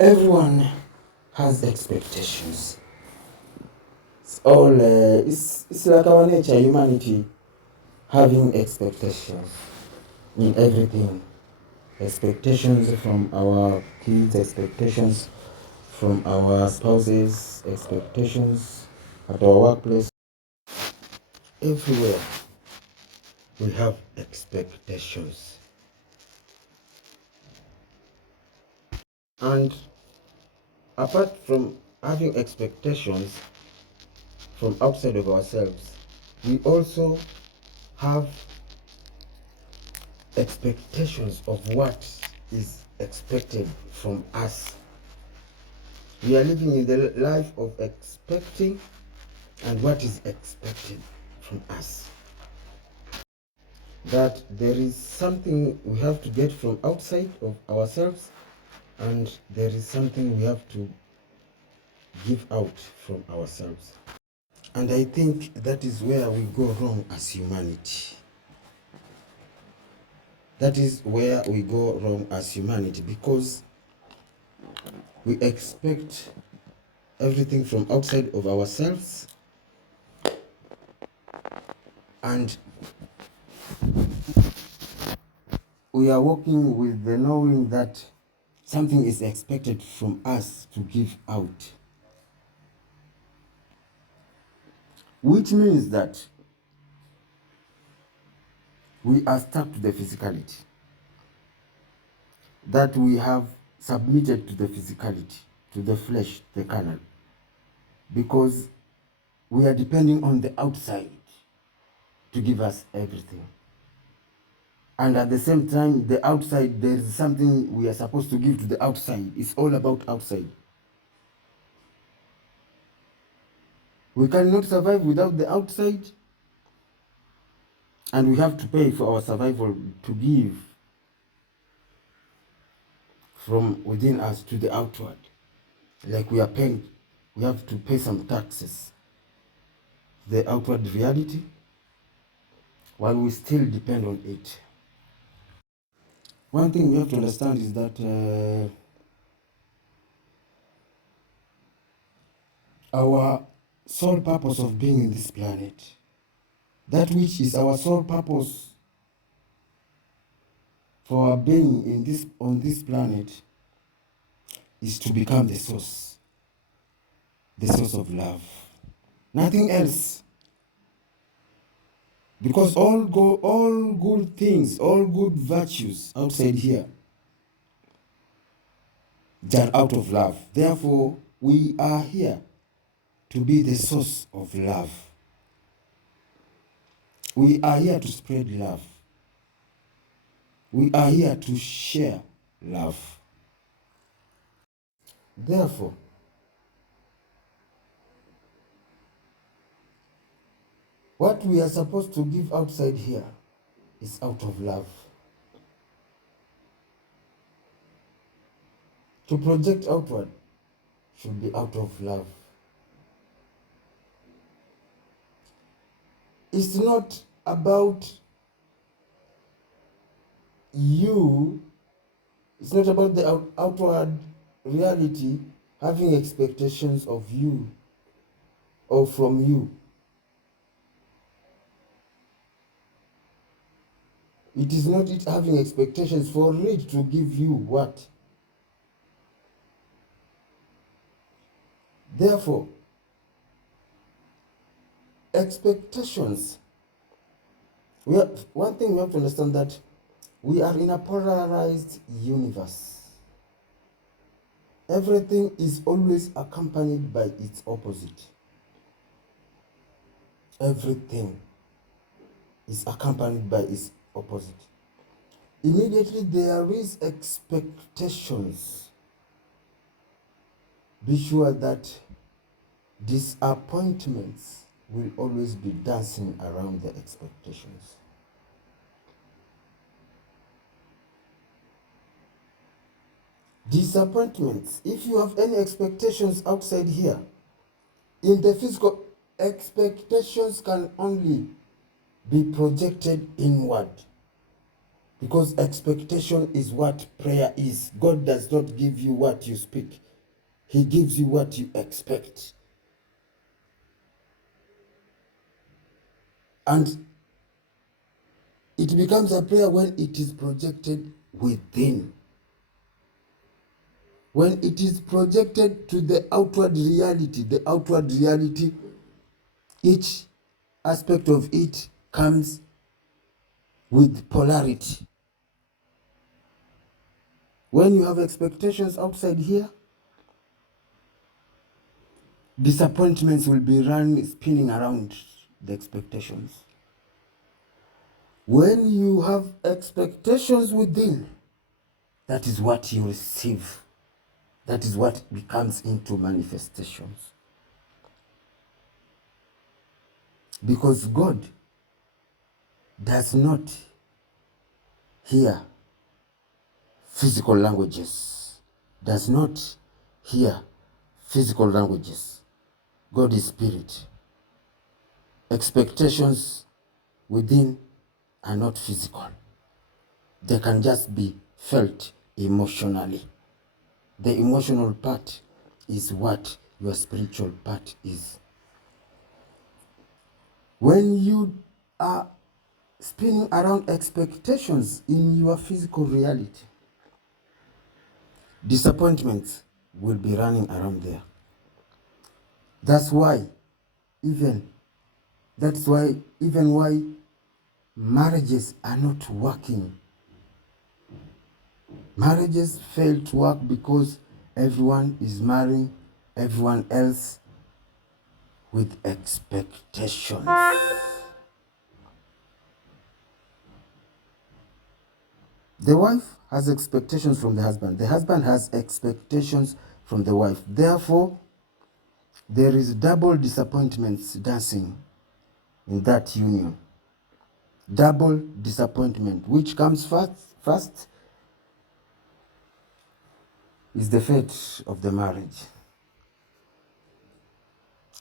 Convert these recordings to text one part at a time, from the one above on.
Everyone has expectations. It's like our nature, humanity, having expectations in everything. Expectations from our kids, expectations from our spouses, expectations at our workplace. Everywhere we have expectations. And apart from having expectations from outside of ourselves, we also have expectations of what is expected from us. We are living in the life of expecting and what is expected from us. That there is something we have to get from outside of ourselves, and there is something we have to give out from ourselves. And I think that is where we go wrong as humanity. That is where we go wrong as humanity, because we expect everything from outside of ourselves, and we are working with the knowing that something is expected from us to give out, which means that we are stuck to the physicality, that we have submitted to the physicality, to the flesh, the carnal, because we are depending on the outside to give us everything. And at the same time, the outside, there is something we are supposed to give to the outside. It's all about outside. We cannot survive without the outside, and we have to pay for our survival to give from within us to the outward. Like we are paying, we have to pay some taxes, the outward reality, while we still depend on it. One thing we have to understand is that our sole purpose of being in this planet, that which is our sole purpose for our being in this on this planet, is to become the source of love. Nothing else. Because all good things, all good virtues outside here, they are out of love. Therefore, we are here to be the source of love. We are here to spread love. We are here to share love. Therefore, what we are supposed to give outside here is out of love. To project outward should be out of love. It's not about you, it's not about the outward reality having expectations of you or from you. It is not it having expectations for it to give you what. Therefore, expectations. One thing we have to understand, that we are in a polarized universe. Everything is always accompanied by its opposite. Everything is accompanied by its opposite. Immediately there is expectations. Be sure that disappointments will always be dancing around the expectations. Disappointments, if you have any expectations outside here, in the physical, expectations can only be projected inward. Because expectation is what prayer is. God does not give you what you speak. He gives you what you expect. And it becomes a prayer when it is projected within. When it is projected to the outward reality, each aspect of it comes with polarity. When you have expectations outside here, disappointments will be spinning around the expectations. When you have expectations within, that is what you receive. That is what becomes into manifestations. Because God does not hear physical languages. Does not hear physical languages. God is spirit. Expectations within are not physical. They can just be felt emotionally. The emotional part is what your spiritual part is. When you are spinning around expectations in your physical reality, disappointments will be running around there. That's why even why marriages are not working. Marriages fail to work because everyone is marrying everyone else with expectations. The wife has expectations from the husband. The husband has expectations from the wife. Therefore, there is double disappointments dancing in that union. Double disappointment. Which comes first is the fate of the marriage.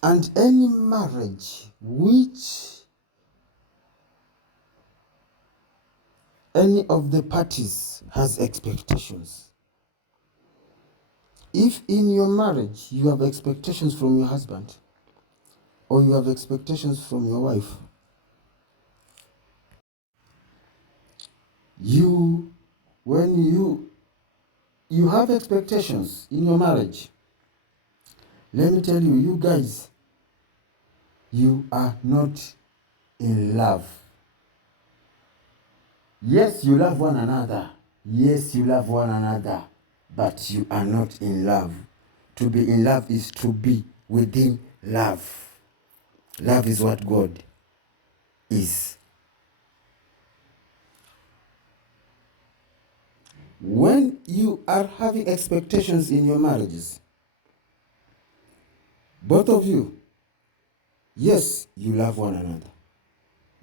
And any marriage which any of the parties has expectations. If in your marriage you have expectations from your husband or you have expectations from your wife, when you have expectations in your marriage, let me tell you, you guys, you are not in love. Yes, you love one another. Yes, you love one another, but you are not in love. To be in love is to be within love. Love is what God is. When you are having expectations in your marriages, both of you, yes, you love one another,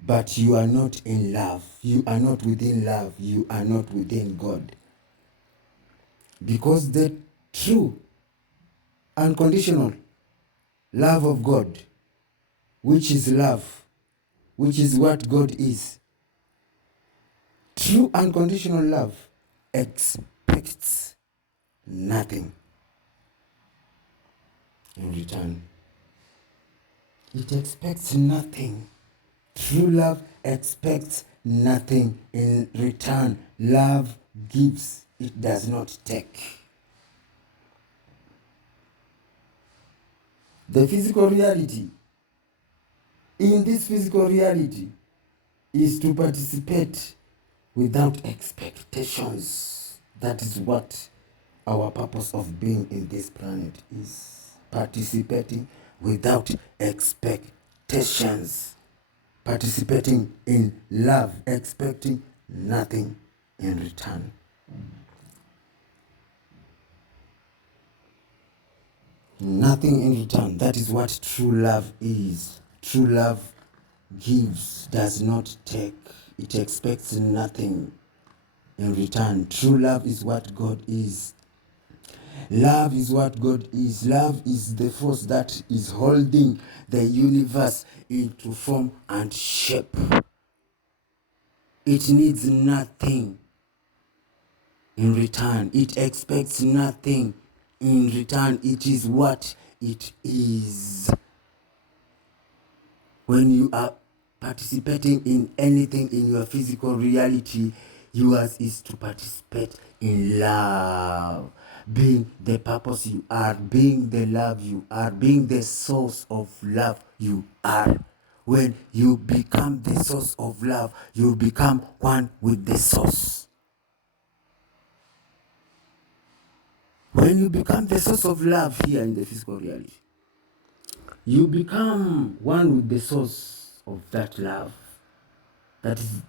but you are not in love. You are not within love. You are not within God. Because the true, unconditional love of God, which is love, which is what God is, true unconditional love expects nothing in return. It expects nothing. True love expects nothing in return. Love gives, it does not take. The physical reality, in this physical reality, is to participate without expectations. That is what our purpose of being in this planet is. Participating without expectations. Participating in love, expecting nothing in return. Nothing in return. That is what true love is. True love gives, does not take. It expects nothing in return. True love is what God is. Love is what God is. Love is the force that is holding the universe into form and shape. It needs nothing in return. It expects nothing in return. It is what it is. When you are participating in anything in your physical reality, yours is to participate in love, being the purpose you are, being the love you are, being the source of love you are. When you become the source of love, you become one with the source. When you become the source of love here in the physical reality, you become one with the source of that love. That is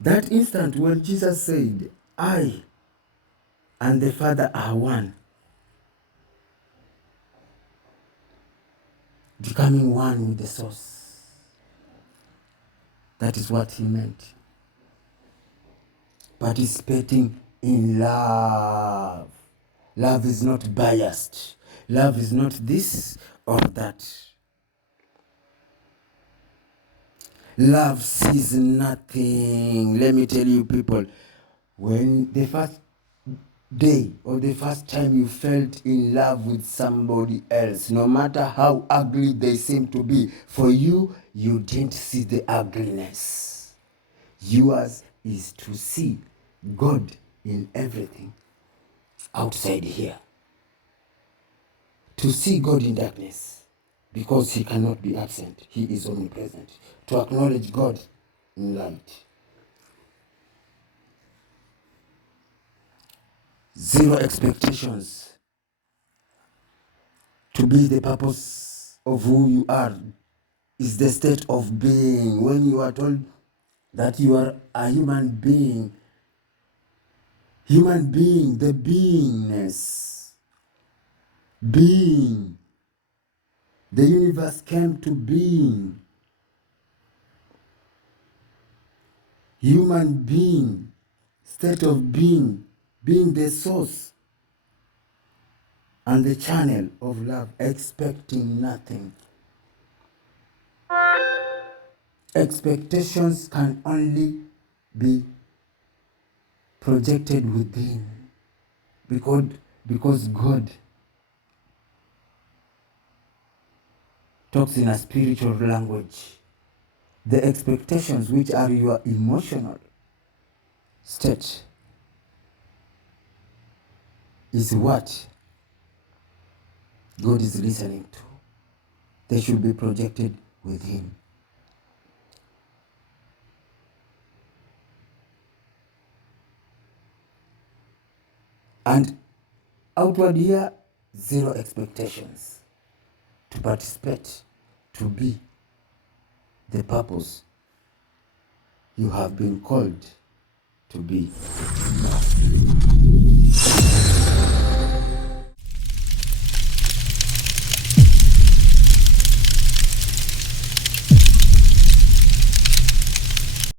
that instant when Jesus said, I and the Father are one, becoming one with the source. That is what he meant. Participating in love. Love is not biased. Love is not this or that. Love sees nothing. Let me tell you, people, when the first day or the first time you felt in love with somebody else, no matter how ugly they seem to be, for you, you didn't see the ugliness. Yours is to see God in everything outside here. To see God in darkness, because he cannot be absent. He is omnipresent. To acknowledge God in light. Zero expectations. To be the purpose of who you are is the state of being. When you are told that you are a human being, the beingness, being, the universe came to being. Human being, state of being the source and the channel of love, expecting nothing. Expectations can only be projected within, because God talks in a spiritual language. The expectations, which are your emotional state, is what God is listening to. They should be projected within. And outward here, zero expectations. To participate, to be the purpose you have been called to be.